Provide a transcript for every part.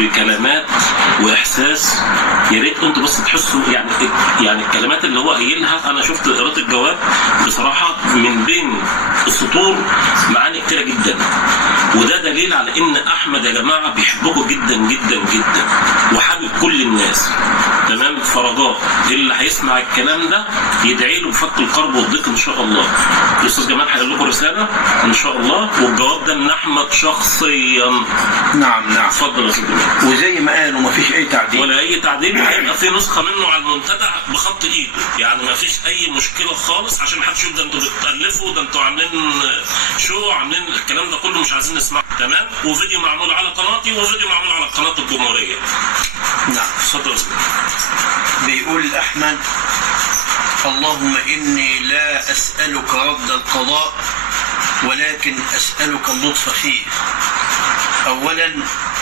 بكلمات واحساس. يا ريت انتوا بس تحسوا يعني الكلمات اللي هو قايلها. انا شفت قراءة الجواب بصراحه من بين السطور معاني كتيره جدا، وده دليل على ان احمد يا جماعه بيحبكم جدا جدا جدا وحابب كل الناس. تمام. فرجاء اللي هيسمع الكلام ده يدعي له بفك الكرب والضيق ان شاء الله. الاستاذ جمال هيقول لكم رساله ان شاء الله، والجواب ده من احمد شخصيا. نعم. اتفضل يا استاذ جمال. وزي ما قالوا مفيش اي تعديل ولا اي تعديل، وهيبقى في نسخه منه على المنتدى بخط ايده، يعني مفيش اي مشكله خالص، عشان محدش يقول ده انتوا بتالفوا، ده انتوا عاملين شو، عاملين الكلام ده كله مش عايزين نسمعه. تمام. وفيديو معمول على قناتي وفيديو معمول على قناه الجمهوريه. نعم. اتفضل. بيقول أحمد: اللهم إني لا أسألك رد القضاء ولكن أسألك اللطف فيه. أولا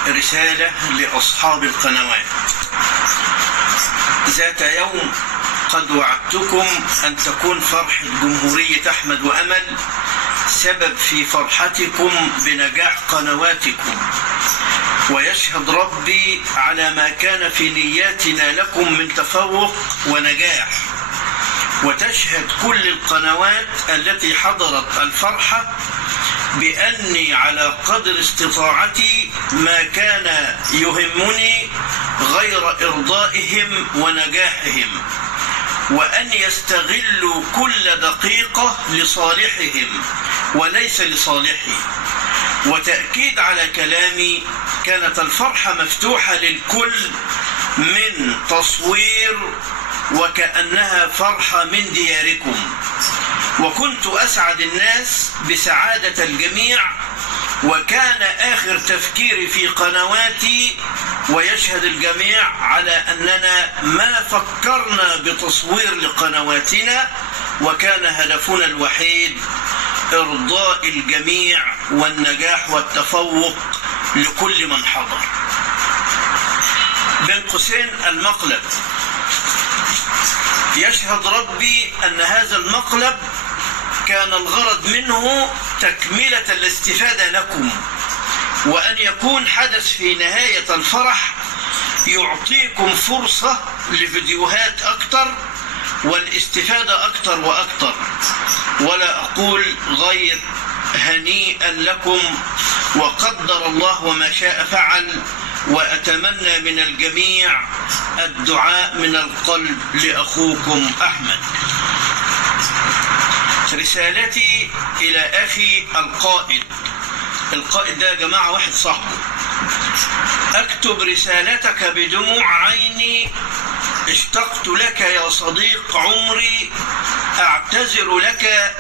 رسالة لأصحاب القنوات. ذات يوم قد وعدتكم أن تكون فرحة جمهورية أحمد وأمل سبب في فرحتكم بنجاح قنواتكم، ويشهد ربي على ما كان في نياتنا لكم من تفوق ونجاح، وتشهد كل القنوات التي حضرت الفرحة بأني على قدر استطاعتي ما كان يهمني غير إرضائهم ونجاحهم، وأن يستغلوا كل دقيقة لصالحهم وليس لصالحي. وتأكيد على كلامي، كانت الفرحة مفتوحة للكل من تصوير وكأنها فرحة من دياركم، وكنت أسعد الناس بسعادة الجميع، وكان آخر تفكيري في قنواتي، ويشهد الجميع على أننا ما فكرنا بتصوير لقنواتنا، وكان هدفنا الوحيد إرضاء الجميع والنجاح والتفوق لكل من حضر. بين قوسين المقلب، يشهد ربي أن هذا المقلب كان الغرض منه تكملة الاستفادة لكم، وأن يكون حدث في نهاية الفرح يعطيكم فرصة لفيديوهات أكثر والاستفادة أكثر وأكثر. ولا أقول غير هنيئا لكم، وقدر الله وما شاء فعل، وأتمنى من الجميع الدعاء من القلب لأخوكم أحمد. رسالتي إلى أخي القائد ده يا جماعة واحد صاحبه: أكتب رسالتك بدموع عيني، اشتقت لك يا صديق عمري، أعتذر لك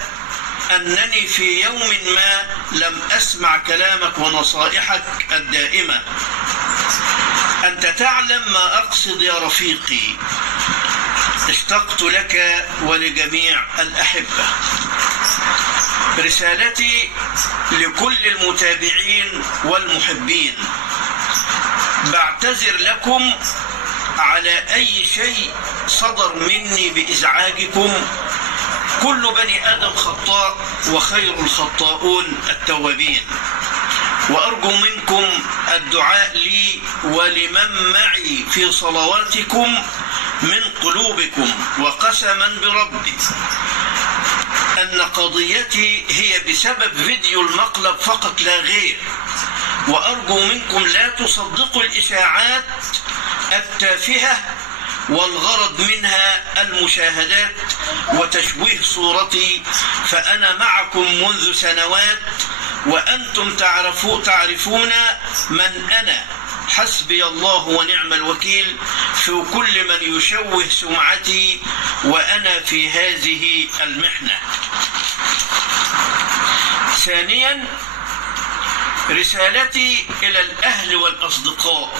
أنني في يوم ما لم أسمع كلامك ونصائحك الدائمة. أنت تعلم ما أقصد يا رفيقي، اشتقت لك ولجميع الأحبة. رسالتي لكل المتابعين والمحبين: بعتذر لكم على أي شيء صدر مني بإزعاجكم. كل بني آدم خطاء، وخير الخطاؤون التوابين. وأرجو منكم الدعاء لي ولمن معي في صلواتكم من قلوبكم، وقسما بربي أن قضيتي هي بسبب فيديو المقلب فقط لا غير. وأرجو منكم لا تصدقوا الإشاعات التافهة والغرض منها المشاهدات وتشويه صورتي، فأنا معكم منذ سنوات، وأنتم تعرفون من أنا. حسبي الله ونعم الوكيل في كل من يشوه سمعتي وأنا في هذه المحنة. ثانيا، رسالتي إلى الأهل والأصدقاء: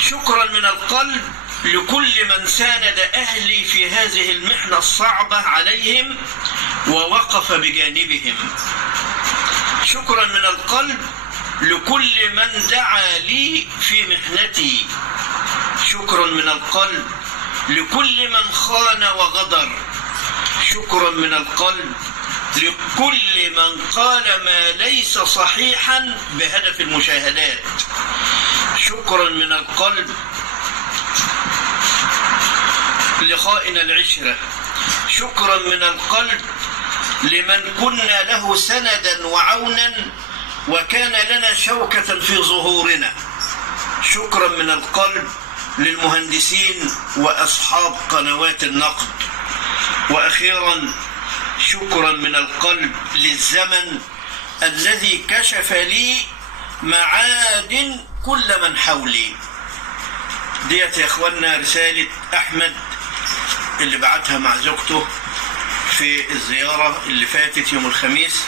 شكرا من القلب لكل من ساند أهلي في هذه المحنة الصعبة عليهم ووقف بجانبهم. شكرا من القلب لكل من دعا لي في محنتي. شكرا من القلب لكل من خان وغدر. شكرا من القلب لكل من قال ما ليس صحيحا بهدف المشاهدات. شكرا من القلب لخائن العشرة، شكرا من القلب لمن كنا له سندا وعونا وكان لنا شوكة في ظهورنا، شكرا من القلب للمهندسين وأصحاب قنوات النقد، وأخيرا شكرا من القلب للزمن الذي كشف لي معادن كل من حولي. ديت يا اخوانا رسالة أحمد اللي بعتها مع زوجته في الزيارة اللي فاتت يوم الخميس.